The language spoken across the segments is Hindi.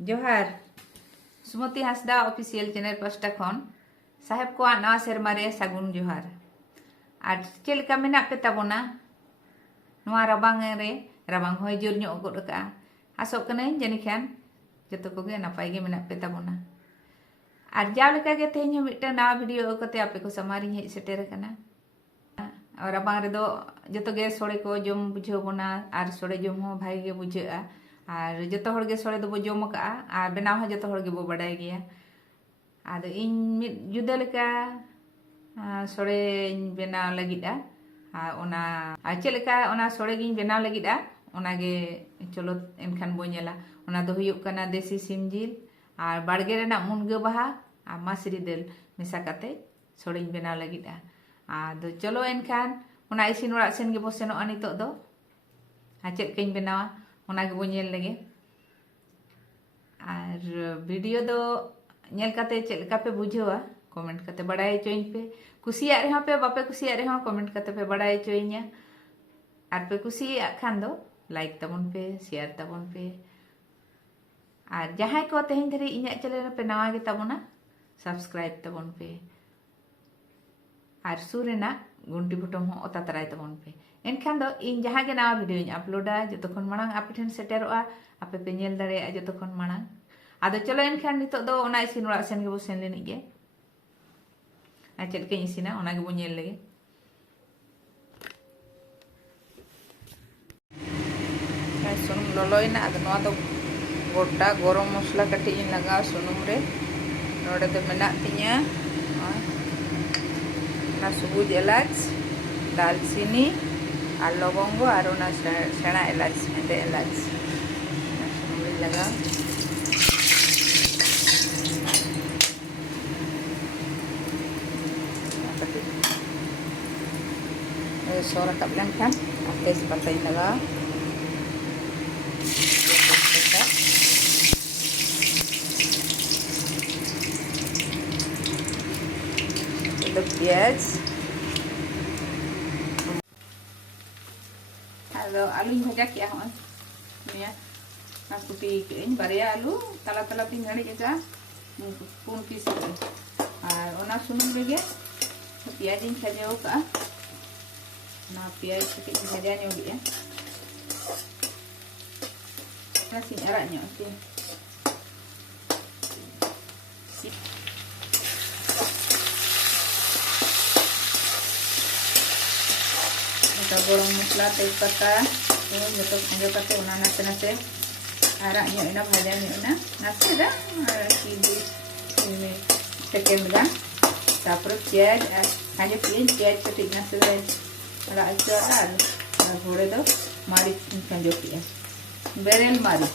जोहार सुमति हांसदा ऑफिशियल चैनल पास्टा खन साहेब को नवा सेरमा रे सागुन जोहार और चेल का मेना पे ताबोना नवा राबांग रे राबांग होय जोर ᱧᱚᱜ गद का आसो कनाई जानि खान जतो कोगे नापाय गे मेना पे ताबोना और जाव लेका गे तेहन मिट्टा नवा वीडियो कते आपे को समारी हेज सेटेर कना और राबांग रे दो जतो गे सोड़े को जम बुझो बोना और सोड़े जम हो भाई गे बुझेआ और जो हर गे सोड़े दो जम का और बनाव हो जो हर गे बो बाडाय गया आदो इन मिद जुदा लेका सोड़े बनाव लगिदा ओना चेद लेका ओना सोड़े गिन बनाव लगिदा ओना गे चलो एनखान बो नेला ओना दो हुयुग कना देसी सिम जिल और बाड़गे रेना मुनगा बाहा और मासरी दाल मेसा काते सोड़े बनाव लगिदा आदो चलो एनखान ओना इसिन ओड़ा सेन गे बो सेनोआ नितो दो चेद कई बनावा ओना गे बो नेल लेगे और वीडियो दो नेल काते चेद लेका पे बुझेवा कमेंट काते बड़ाय चोइन पे कुसिया रे पे बापे कुसिया रे कमेंट काते पे बड़ाय चोइnya और पे कुसिया खान दो लाइक तबन पे शेयर तबन पे और जहां को तेहन धरी इnya चैनल पे नवा गे तबना सब्सक्राइब तबन पे और सुरेना गुंटी बटन हो ओता तराय तबन पे एनखान दो इन जहां गे नवा वीडियो अपलोडा जतखन मांग आपे ठेन सेटेरोआ आपे पे नेल दाड़े जतखन मांग आदो चलो एनखान नितो दो ओना इसिन ओड़ा सेन गे बो सेन लेनि गे आ चेद के इसिना ओना गे बो नेल लेगे सुनुम ललोयना आदो नवा दो गोटा गरम मसला कटी इन लगा सुनुम रे नोडे दो मेना तिnya ना सबुज एलाच दालचीनी और लवंगो और ना सेना एलाच हेंदे एलाच सुनुम रे लगा सौ रकब लेनखान तेजपत्ता लगा प्याज आलू भजा किया हूँ कुटी बारिया आलू तला तला तीन घड़ी का पुन पीस और सुनुम रेगे प्याज खजाव का प्याज कटी भजा ᱧᱚᱜᱮᱜᱼᱟ नासिन arak ᱧᱚᱜ ᱛᱮ गरम मसला तेजपत्ता जो खंजो करते नाचे नाचे arak ᱧᱚᱜ भाजा ᱧᱚᱜ नाचे सेकेंड गान तापर प्याज खंजो प्याज कटी नाचे arak acara घोड़े दो मारिच खंजो किया बेरेल मारिच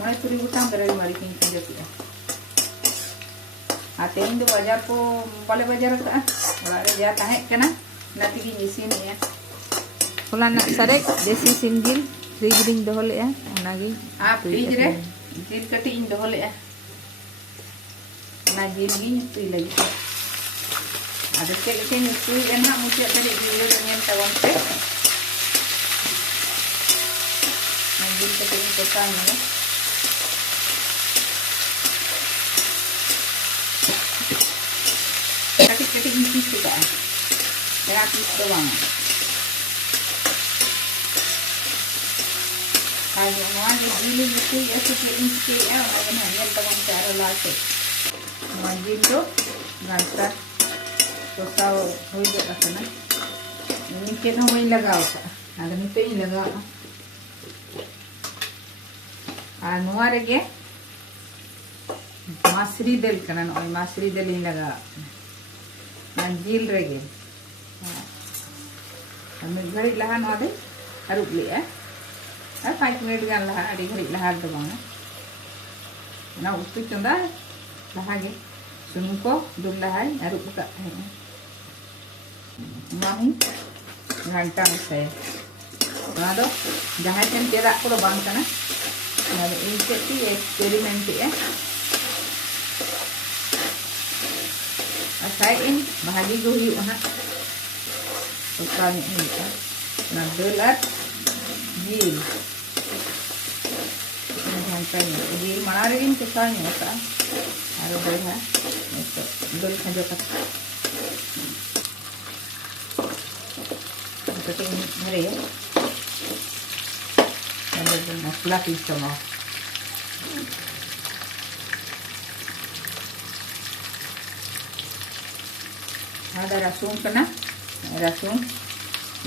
मैं तुरी गुटाम बेरेल मारिच खंजो किया तेहन दो बाजार को बाले बाजार का जा ताहें कना नाती इसिन होला सारे देसी सिम जिल फ्रिज रिंग दोहो लेआ ओनागे फ्रिज रे जिल कटी इन दोहो लेआ ना जिल गी तुई लगी आदो चेद लेके तुई एना मुचे तरी वीडियो नेल तबन पे ना जिल कटी इन कोटा में कटी कटी इन पीस का या पीस दो वांग आज नवा जिल मुचे ऐसे के इन के या ओना नेल तबन पे आरो लाते नवा जिल दो गांसा तो हो जाना नीचे ना वही लगाओ आदो नीचे ही लगाओ और नुआ रेगे मासरी दाल कना नय मासरी दाल ही लगा जिल रेगे मिड घड़ी लहा नवा दे अरुब लेआ और 5 मिनट गान लहा अड़ी घड़ी लहा दो बांगा ना उतु चंदा लहा गे सुनुम को दुल लहा अरुब का है माही घंटा में जहाँ टेन चेदा को बांग कना इन चेती एक्सपेरिमेंट साइ इन भागी गो हुआ दाल और जिल jadi mana rin kesanya ka aru beha itu dul saja ka itu ini mere ya dan masala pisau ada rasun kena rasun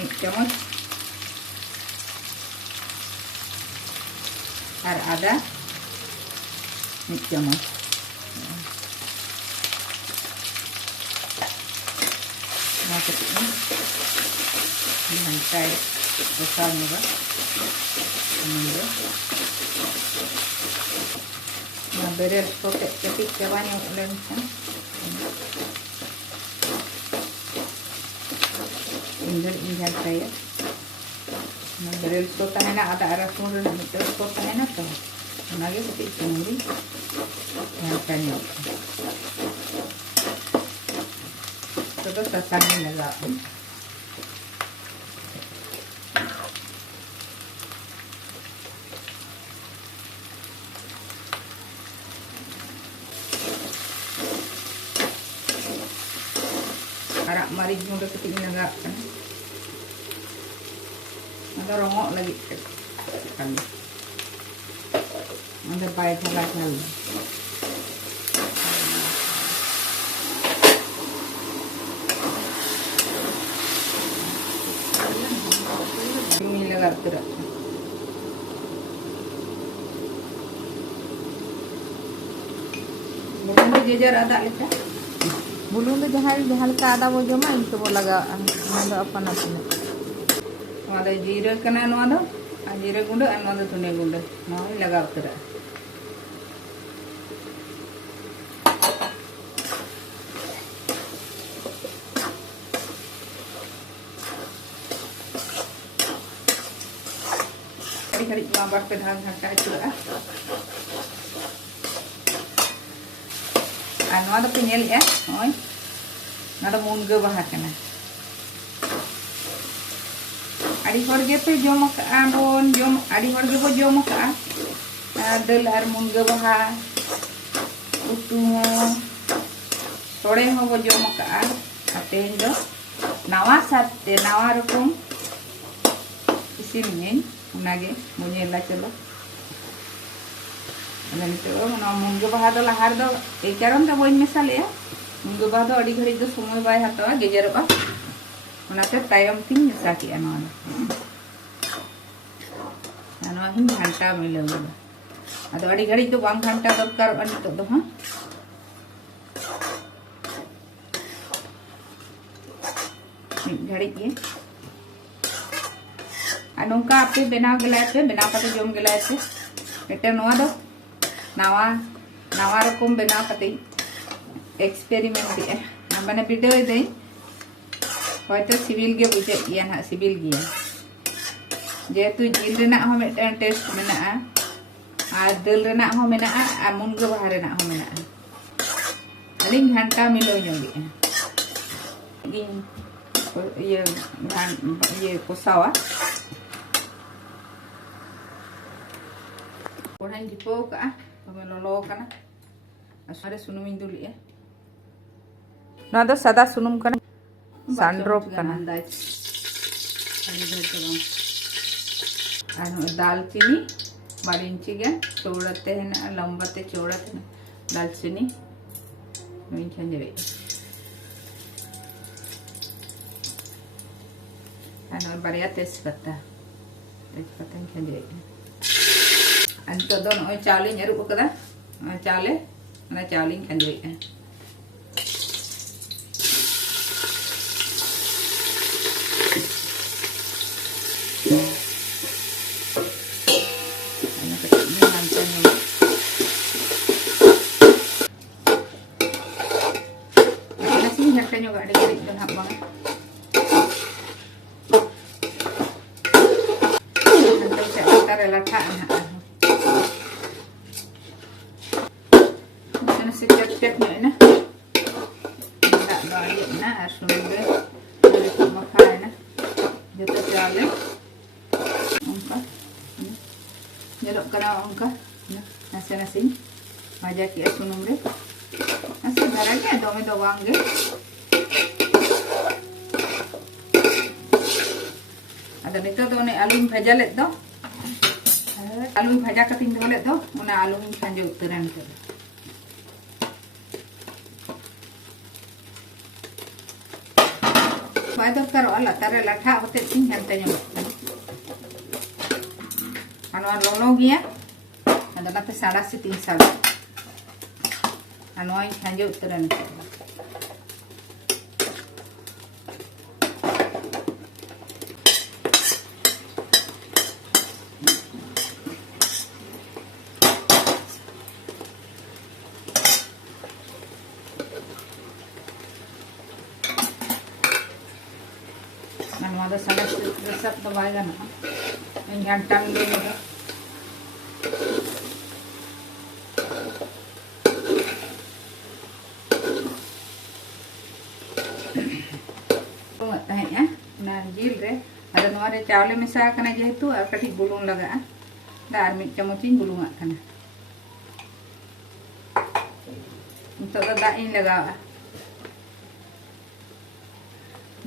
nih chamos ada nih chamos masuk ini dihantai besar juga ini nah beres pakai ketik banyak lensnya ini saya nah beres kota enak ada arah sumber beres kota enak tuh lagi ketik sendiri yang tanya terus rasanya agak arak mari muda ketik agak kan ada rongok lagi kan ada baik salah sekali ini agak berat belum jajar ada leka belum jahal ka ada bo joma itu bo laga ando apa natune ada jeera kana no ado jeera gunda ando tune gunda no laga utara hari mabak pedang hangka itu anu ada penyel ya oi nada munga bahak kana adi horge pe jom ka abon jom adi horge bo jom ka dal ar munga baha utu tore ho bo jom ka ate do nawa satte nawa rokom isin unage munyela chalo dan itu munga baha do lahar do ei karon ta boin mesal ya munga baha do adi ghari do somoy bai hatawa gejeroba onate tayom tin mesa ki ano ano hin ghanta milaw ado adi ghari do bang ghanta dorkar ani to do ha ghari ye anongka ape benaw gelai pe benaw kate jom gelai pe ete noa do nawa rokom benaw kate experiment dia namanya video ini hoyto sibil ge buje iya na sibil gea jetu jil renak ho medan test menaa adel renak ho menaa amun ge bahar renak ho menaa aling hanta milo nyogi gin iya kosawa orang jipo ka pamelo kana asare sunumin dulu ya nada sada sunum kana sandrop kana anu दालचीनी बड़ी इंची गया चौड़ते हैं ना लंबते चौड़ते ना दालचीनी मिंचंजरे anu बड़िया तेजपत्ता मिंचंजरे अंत दोनों चावल नरू कदा चावल ना चावल खंजरे juga ada jadi dan abang nanti saya taruh letakkan ini setiap-setiapnya ini tak balik nah asal deh dari makan nah jatuh jalan ongkah jeruk kena ongkah nasi nasi भाजा के सुनुम रे nasi धरा के दोमे दो बांगे ada nito do ne alum bhaja led do alum bhaja kating do led do ona alum khanjo uttaran ke bai do karo ala tare latha hote tin hante nyam anwan lono gya ada nate sada si 3 sada anoi khanjo uttaran ke ada sangat resep terbaik na gantam din ito tahe na jil re ada nuare chawle mesa kana jehetu ar kathi bulung laga dar mid chamucin bulung kana untuk da in laga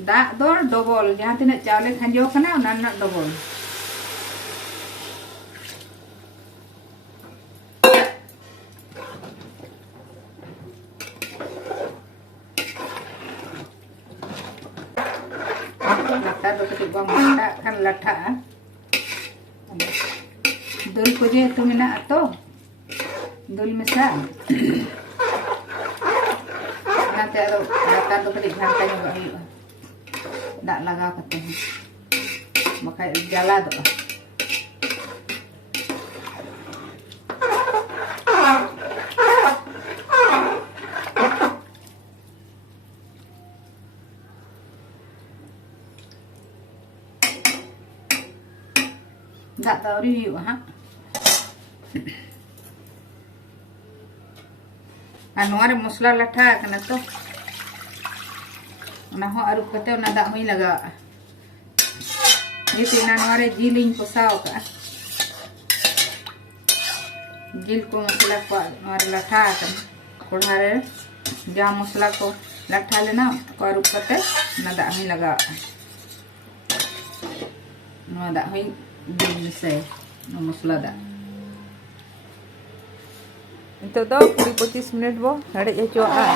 dak do double jahan tina chawle khanjo kana ona na double lata do ketik bang mata kan latha dul ko je tu mena ato dul mesa nanti ado lata do ketik hantai juga huyuh dak lagaw kate makai jala do dak tahu huyuh ha anu are musla latha kana to ona ho aru kate ona dak hoi laga ye tina nuare jiling kosaw ka jil ko masala ko nuare latha kan kodhare ja masala ko latha lena ko aru kate ona dak hoi laga no dak hoi jil se no masala dak itu do 20-25 minit bo hade je coa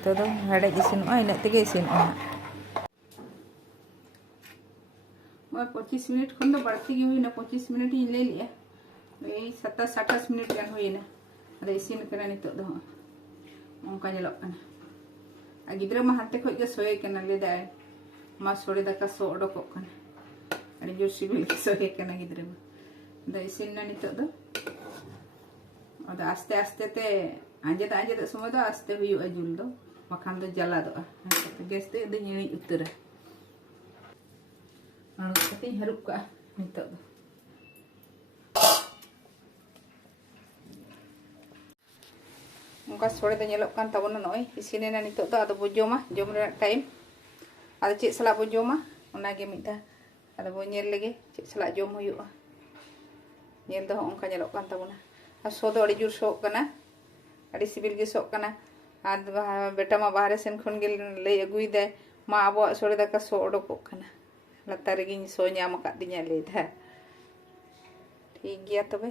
itu do hade isin ina tege isin और 25 मिनट खन तो बढ़ती गई हुई ना 25 मिनट ही ले लिया ये 27-28 मिनट gan हुई ना अरे इसिन करना नितो दो उनका nyelok kana a gidra ma hante khoj ge soye kana le dai ma sore daka so odokok kana ari jor sibil ke soye kana gidra ma da isin na nito do ada aste aste te anjada semua do aste huyu ajul do makan do jala do gas te de nyini utara Tapi harup ka nito do. Muka sore do nyelok kan tabon noy isine na nito do ado bo joma jom re time ado cik sala bo joma ona ge mita ado bo nyel lege cik sala jom huyuh nyel do onka nyelok kan tabona a so do adi jur sok kana adi sibil ge sok kana ad beta ma bahare sen khon ge lei agui dai ma abo sore da ka so odokok kana latar gini so nyama kat dinya le tha ठीक गया तबे